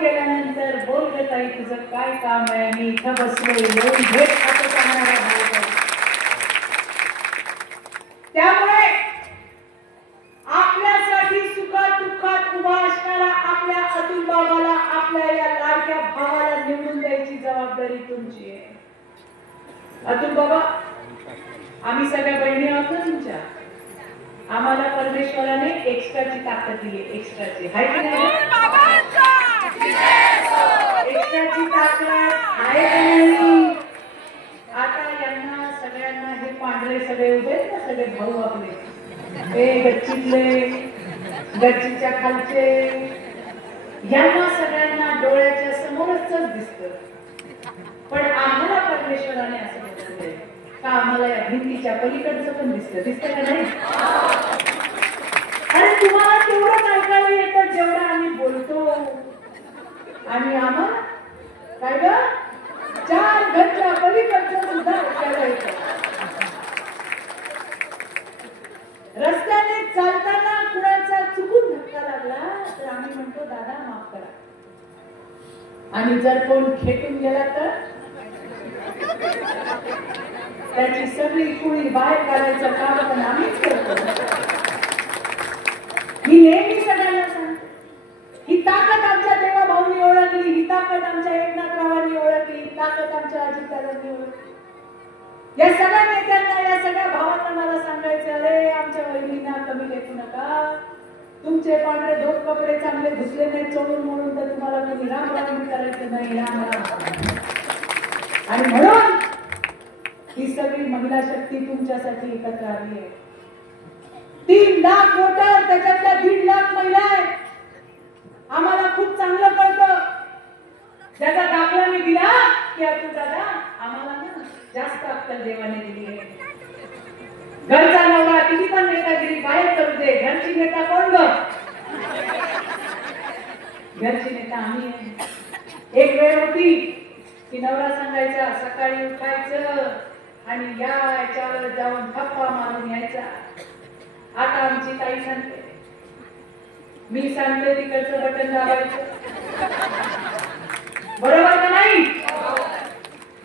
केल्यानंतर बोल ग ताई तुझं काय काम आहे, मी इथं बसलोय, येऊन भेट असं सांगणारा भाऊ आहे. त्यामुळे आपल्यासाठी सुखात दुःखात उभा असणारा आपल्या अतुल बाबाला, आपल्या या लाडक्या भावाला निवडून द्यायची जबाबदारी तुमची आहे. अतुल बाबा, आम्ही सगळ्या बहिणी आहोत ना तुमच्या. आम्हाला परमेश्वराने एक्स्ट्राची ताकद दिली, एक्स्ट्राची हाय की नाही? एक्स्ट्राची ताकद आहे की नाही? आता यांना सगळ्यांना हे पांढरे सगळे उभे आहेत ना, सगळे भाऊ आपले, हे गच्चीतले, गच्चीच्या खालचे, यांना सगळ्यांना डोळ्याच्या समोरच दिसतं. पण आम्हाला परमेश्वराने असं म्हटलंय का आम्हाला या भिंतीच्या पलीकडचं पण दिसतं का नाही? अरे तुम्हाला तेवढं ऐकायला येतं जेवढं आम्ही बोलतो. आणि आम्हाला काय ग, 4 घरच्या पलीकडचं सुद्धा ऐकायला येतं. रस्त्याने चालताना कुणाचा चुकून धक्का लागला तर आम्ही म्हणतो दादा माफ करा. आणि जर कोण खेटून गेला तर त्याची सगळी कुळी बाहेर काढायचं काम पण आम्हीच करतो. ही नेहमी सगळ्यांना सांगते, ही ताकद आमच्या देवा भाऊनी ओळखली, ही ताकद आमच्या एकनाथरावांनी ओळखली, ही ताकद आमच्या अजितदादांनी ओळखली. या सगळ्या नेत्यांना, या सगळ्या भावांना मला सांगायचं, अरे आमच्या वहिनींना कमी लेखू नका. तुमचे पांढरे धोक कपडे चांगले धुसले नाही चोळून म्हणून तर तुम्हाला कोणी राम राम करायचं नाही, राम राम. आणि म्हणून ही सगळी महिला शक्ती तुमच्यासाठी एकत्र आली आहे. 3 लाख वोटर, त्याच्यातल्या 1.5 लाख महिला आहेत. आम्हाला खूप चांगलं कळतं. ज्याचा दाखला मी दिला की अतुल दादा आम्हाला ना जास्त अक्कल देवाने दिली आहे. घरचा नवरा किती पण नेतागिरी बाहेर करू दे, घरची नेता कोण ग? घरची नेता आम्ही आहे. एक वेळ होती की नवरा सांगायचा सकाळी उठायचं आणि याच्यावर जाऊन थप्पा मारून यायचा. आता आमची ताई सांगते, मी सांगते तिकडचं बटन दाबायचं. बरोबर का नाही?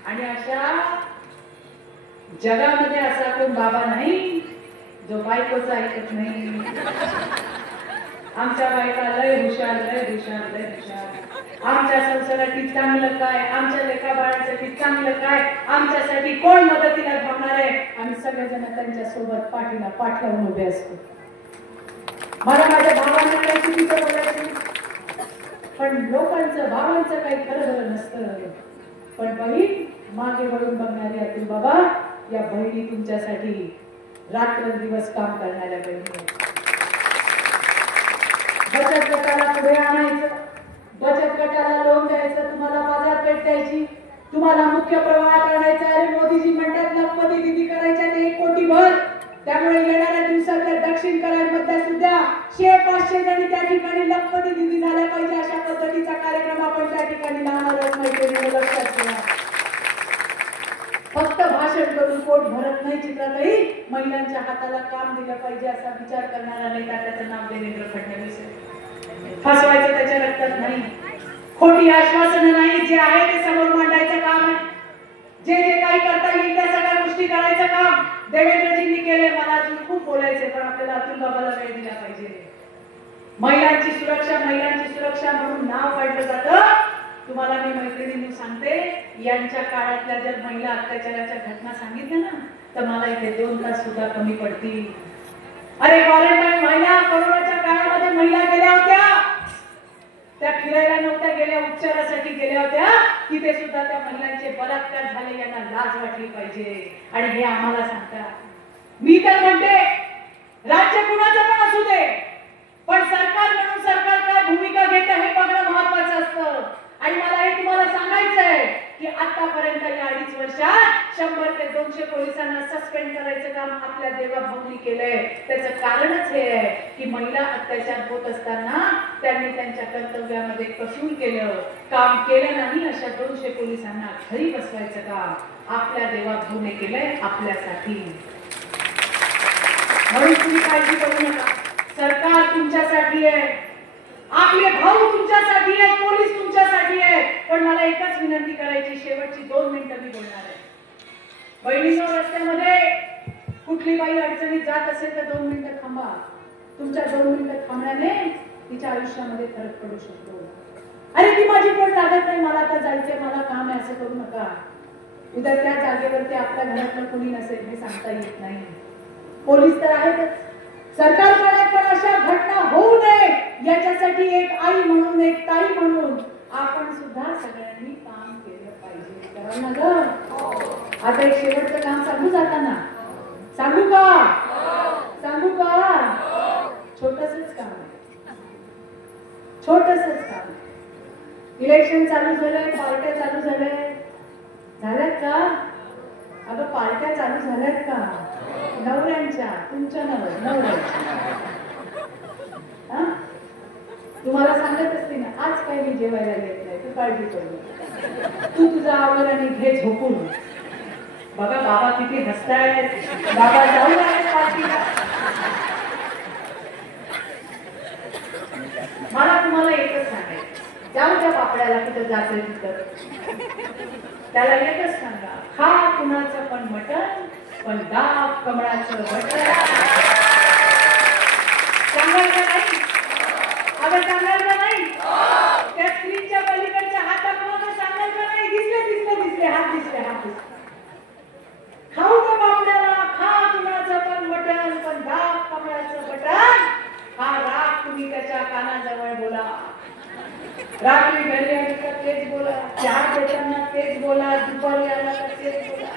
आणि अशा जगामध्ये असा कोण बाबा नाही जो बायकोचं ऐकत नाही. आमच्या बायका लय हुशार, लय हुशार, लय हुशार. आमच्या संसारासाठी चांगलं काय, आमच्या लेखा बाळांसाठी चांगलं काय, आमच्यासाठी कोण मदतीला थांबणार आहे, आम्ही सगळेजण त्यांच्या सोबत पाठीला पाठ लावून उभे असतो. मला माझ्या भावांना काही चुकीचं बोलायचं, पण लोकांचं भावांचं काही खरं नसतं. पण बहीण मागे वळून बघणारी अतुल बाबा, या बहिणी तुमच्यासाठी रात्रंदिवस काम करणाऱ्या बहिणी. बचत गटाला पुढे आणायचं, बचत गटाला लोन द्यायचं, तुम्हाला बाजारपेठ द्यायची, तुम्हाला मुख्य प्रवाहात आणायचं. अरे मोदीजी म्हणतात लखपती निधी करायच्या ते 1 कोटी भर. त्यामुळे येणाऱ्या दिवसात दक्षिण कराडमध्ये सुद्धा 100-500 जणी त्या ठिकाणी लखपती निधी झाल्या पाहिजे, अशा पद्धतीचा कार्यक्रम आपण त्या ठिकाणी लावणार आहोत. मैत्रिणींनो लक्षात ठेवा. फक्त भाषण करून पोट भरत नाही चित्राताई, महिलांच्या हाताला काम दिलं पाहिजे असा विचार करणारा नेता, त्याचं नाव देवेंद्र फडणवीस आहे. फसवायचं त्याच्या रक्तात नाही, खोटी आश्वासनं नाही, जे आहे ते समोर मांडायचं काम आहे. जे जे काही करता येईल त्या सगळ्या गोष्टी करायचं काम देवेंद्रजींनी केले. मला अजून खूप बोलायचे, पण आपल्याला अतुल बाबाला वेळ दिला पाहिजे. महिलांची सुरक्षा म्हणून नाव काढलं जातं. तुम्हाला मी मैत्रिणींनी सांगते, यांच्या काळातल्या जर महिला अत्याचाराच्या घटना सांगितल्या ना तर मला इथे 2 तास सुद्धा कमी पडतील. अरे क्वारंटाईन महिला, कोरोनाच्या काळामध्ये महिला गेल्या होत्या, त्या फिरायला नव्हत्या गेल्या, उपचारासाठी गेल्या होत्या. तिथे सुद्धा त्या महिलांचे बलात्कार झाले, यांना लाज वाटली पाहिजे. आणि हे आम्हाला सांगतात. मी तर म्हणते राज्य कुणाचं पण असू दे, पण सरकार म्हणून सरकार काय भूमिका घेतं हे बघणं महत्वाचं असतं. आणि मला हे तुम्हाला सांगायचंय की आतापर्यंत या 2.5 वर्षात 100 ते 200 पोलिसांना सस्पेंड करायचं काम आपल्या देवा भाऊनी केलंय. त्याचं कारणच हे आहे की महिला अत्याचार होत असताना त्यांनी त्यांच्या कर्तव्यामध्ये कसूर केलं, काम केलं नाही. अशा 200 पोलिसांना घरी बसवायचं काम आपल्या देवा भाऊने केलंय आपल्यासाठी. म्हणून तुम्ही काळजी करू नका, सरकार तुमच्यासाठी आहे. आपले भाऊ तुमच्यासाठी आहेत, पोलीस तुमच्यासाठी आहेत. पण मला एकच विनंती करायची, शेवटची 2 मिनिटं मी बोलणार आहे. बहिणींनो, रस्त्यामध्ये कुठली बाई अडचणीत जात असेल तर 2 मिनिटं थांबा. तुमच्या 2 मिनिटं थांबण्याने तिच्या आयुष्यामध्ये फरक पडू शकतो. अरे ती माझी पण लागत नाही, मला आता जायचंय, मला काम आहे, असं करू नका. उद्या त्या जागेवरती आपल्या घरातलं कोणी नसेल हे सांगता येत नाही. पोलीस तर आहेतच, सरकारकडे पण अशा घटना होऊ नये याच्यासाठी एक आई म्हणून, एक ताई म्हणून आपण सुद्धा सगळ्यांनी काम केलं पाहिजे. करावं ना ग. आता एक शेवटचं काम सांगू जाताना, सांगू का? सांगू का? छोटसच काम आहे, छोटसच काम. इलेक्शन चालू झालंय, पार्ट्या चालू झाल्यात का? अगं पार्ट्या चालू झाल्यात का? नवऱ्यांच्या, तुमच्या नवऱ्यांच्या. तुम्हाला सांगत असते ना, आज काय मी जेवायला घेत नाही, तू काळजी करू, तू तुझा आवर आणि घे झोपून. बघा बाबा किती हसतायत, बाबा जाऊन आहेत पार्टीला. मला तुम्हाला एकच सांगायचं, जाऊ त्या पापड्याला कुठं जातोय तिथं, त्याला एकच सांगा, खा कुणाचं पण मटण, पण दाब कमळाचं बटन. सांगाल का नाही? अगं सांगाल का नाही? त्या स्क्रीनच्या पलीकडच्या हात दाखवून सांगाल का नाही? दिसले हात दिसले. खाऊ त्या पापड्याला, खा कुणाचं पण मटण, पण दाब कमळाचं बटन. हा राग तुम्ही त्याच्या कानाजवळ बोला. रात्री घरी आली का तेच बोला, चहा देताना तेच बोला, दुपारी आला का तेच बोला.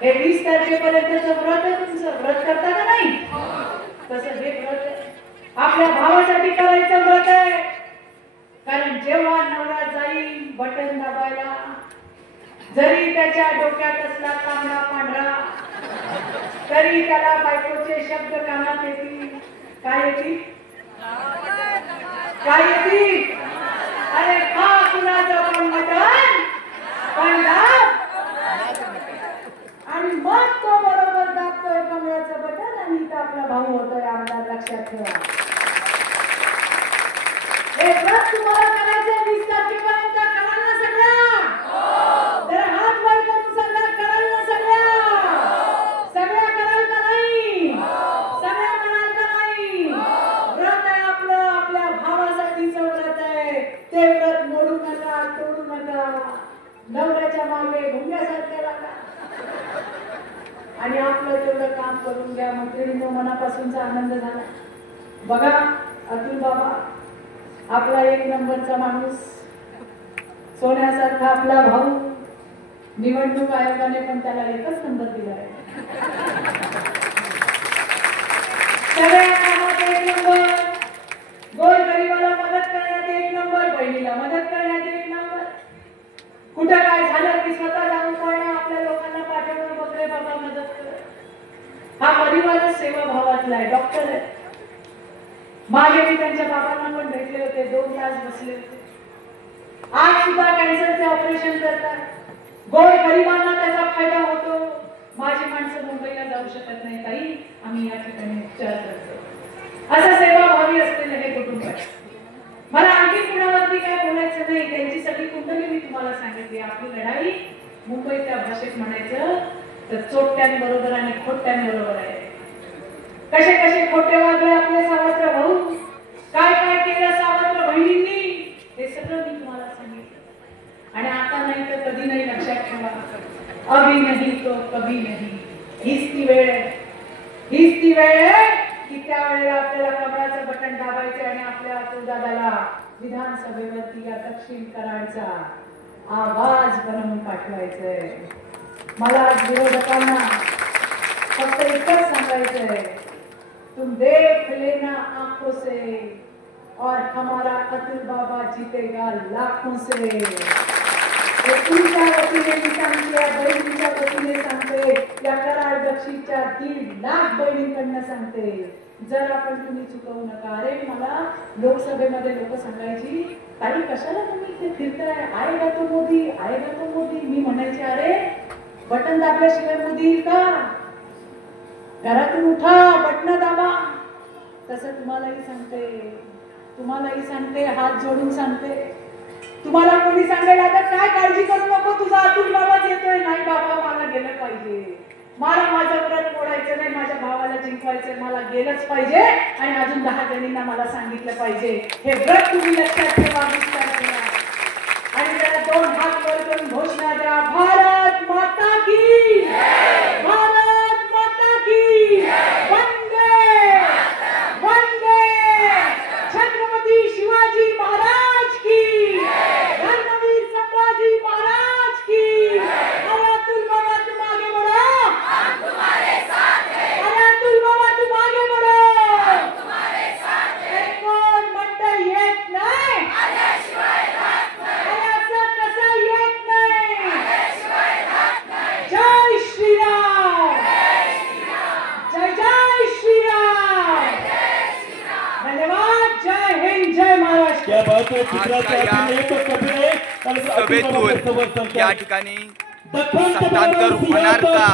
हे 20 तारखेपर्यंतचं व्रत आहे तुमचं. व्रत करता का नाही? तसं हे व्रत आहे, आपल्या भावासाठी करायचं व्रत आहे. कारण जेव्हा नवरा जाईल बटन दाबायला, जरी त्याच्या डोक्यात असला तांबडा पांढरा, तरी त्याला बायकोचे शब्द कानात येतील. काय येतील? काय येतील? अरे खा कुणाचं पण मटण, पण दाब. आणि मग तो बरोबर दाबतोय कमळाचं बटन आणि इथं आपला भाऊ होतोय आमदार. लक्षात ठेवा, हे व्रत तुम्हाला करायचं 20 तारखेपर्यंत. कराल ना सगळ्या? जरा हात वर करून सांगा, कराल ना सगळ्या? सगळ्या कराल का नाही? सगळ्या कराल का नाही? व्रत आहे आपलं, आपल्या भावासाठीचं व्रत आहे. ते व्रत मोडू नका, तोडू नका. नवऱ्याच्या मागे भुंग्यासारखे लागा आणि आपलं तेवढं काम करून घ्या. मैत्रिणींनो, मनापासूनचा आनंद झाला. बघा अतुल बाबा आपला 1 नंबरचा माणूस, सोन्यासारखा आपला भाऊ. निवडणूक आयोगाने पण त्याला 1च नंबर दिला आहे. सगळ्या कामात 1 नंबर, गोरगरिबाला मदत करण्यात 1 नंबर, बहिणीला मदत करण्यात 1 नंबर. कुठं काय झालं की स्वतः जाऊन पाहणं, आपल्या लोकांना पाठवणं, बकरे बाबा मदत करत. हा परिवारच सेवाभावातला आहे. डॉक्टर आहे. मागे मी त्यांच्या बाबांना पण भेटले होते, 2 तास बसले होते. आज सुद्धा कॅन्सरचे ऑपरेशन करतात. गोरगरिबांना त्याचा फायदा होतो. माझी माणसं मुंबईला जाऊ शकत नाही, ताई आम्ही या ठिकाणी उपचार करतो. असं सेवाभावी असलेलं हे कुटुंब आहे. मला आणखी कुणावरती काय बोलायचं नाही. त्यांची सगळी कुंडली मी तुम्हाला सांगितली. आपली लढाई मुंबईच्या भाषेत म्हणायचं तर चोट्ट्यांबरोबर आणि खोट्ट्यांबरोबर आहे. कसे कसे खोटे वागले आपले सावत्र भाऊ, काय काय केलं सावत्र बहिणींनी, हे सगळं मी तुम्हाला सांगितलं. आणि आता नाही तर कधी नाही. लक्षात ठेवा, अभी नहीं तो कभी नहीं. हीच ती वेळ आहे, हीच ती वेळ आहे की त्यावेळेला आपल्याला कमळाचं बटन दाबायचं आणि आपल्या अतुलदादाला विधानसभेवरती या दक्षिण कराडचा आवाज बनवून पाठवायचंय. मला विरोधकांना फक्त इतकंच सांगायचंय, तुम देख लेना आंखों से और हमारा अतुल बाबा जीतेगा लाखों से. तुमच्या वतीने मी सांगते, बहिणीच्या वतीने सांगते, या कराड दक्षिणच्या 1.5 लाख बहिणींकडनं सांगते, जरा पण तुम्ही चुकवू नका. अरे मला लोकसभेमध्ये लोक सांगायची, ताई कशाला तुम्ही इथे फिरताय, आएगा तो मोदी, आएगा तो मोदी. मी म्हणायचे, अरे बटन दाबल्याशिवाय मोदी येईल का? घरातून उठा, बटन दाबा. तसं तुम्हालाही सांगते, तुम्हालाही सांगते, हात जोडून सांगते. तुम्हाला कोणी सांगेल आता काय काळजी करू नको, तुझा अतुल बाबाच येतोय. नाही बाबा, मला गेलं पाहिजे. मला माझं व्रत मोडायचं नाही, माझ्या भावाला जिंकवायचं, मला गेलंच पाहिजे. आणि अजून 10 जणींना मला सांगितलं पाहिजे. हे व्रत तुम्ही लक्षात ठेवा, विचार करा. आणि त्याला 2 हात वर करून घोषणा द्या, भारत माता की, भारत माता की, वंदे वंदे छत्रपती शिवाजी महाराज की, धर्मवीर संभाजी महाराज की. अरे अतुल बाबा तुम आगे बढ़ो, हम तुम्हारे साथ हैं. अरे अतुल बाबा तुम आगे बढ़ो, हम तुम्हारे साथ हैं. कोण म्हणतं येत नाही, आल्याशिवाय राहत नाही. अरे असं कसं येत नाही, आल्याशिवाय राहत नाही. जय श्रीराम, जय श्रीराम, जय जय श्रीराम, जय श्रीराम. धन्यवाद. जय हिंद, जय महाराष्ट्र. सभेतून या ठिकाणी सत्तांतर होणार का,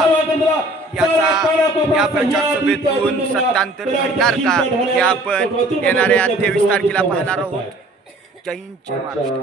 या प्रचार सभेतून सत्तांतर घडणार का, हे आपण येणाऱ्या 23 तारखेला पाहणार आहोत. जय हिंद, जय महाराष्ट्र.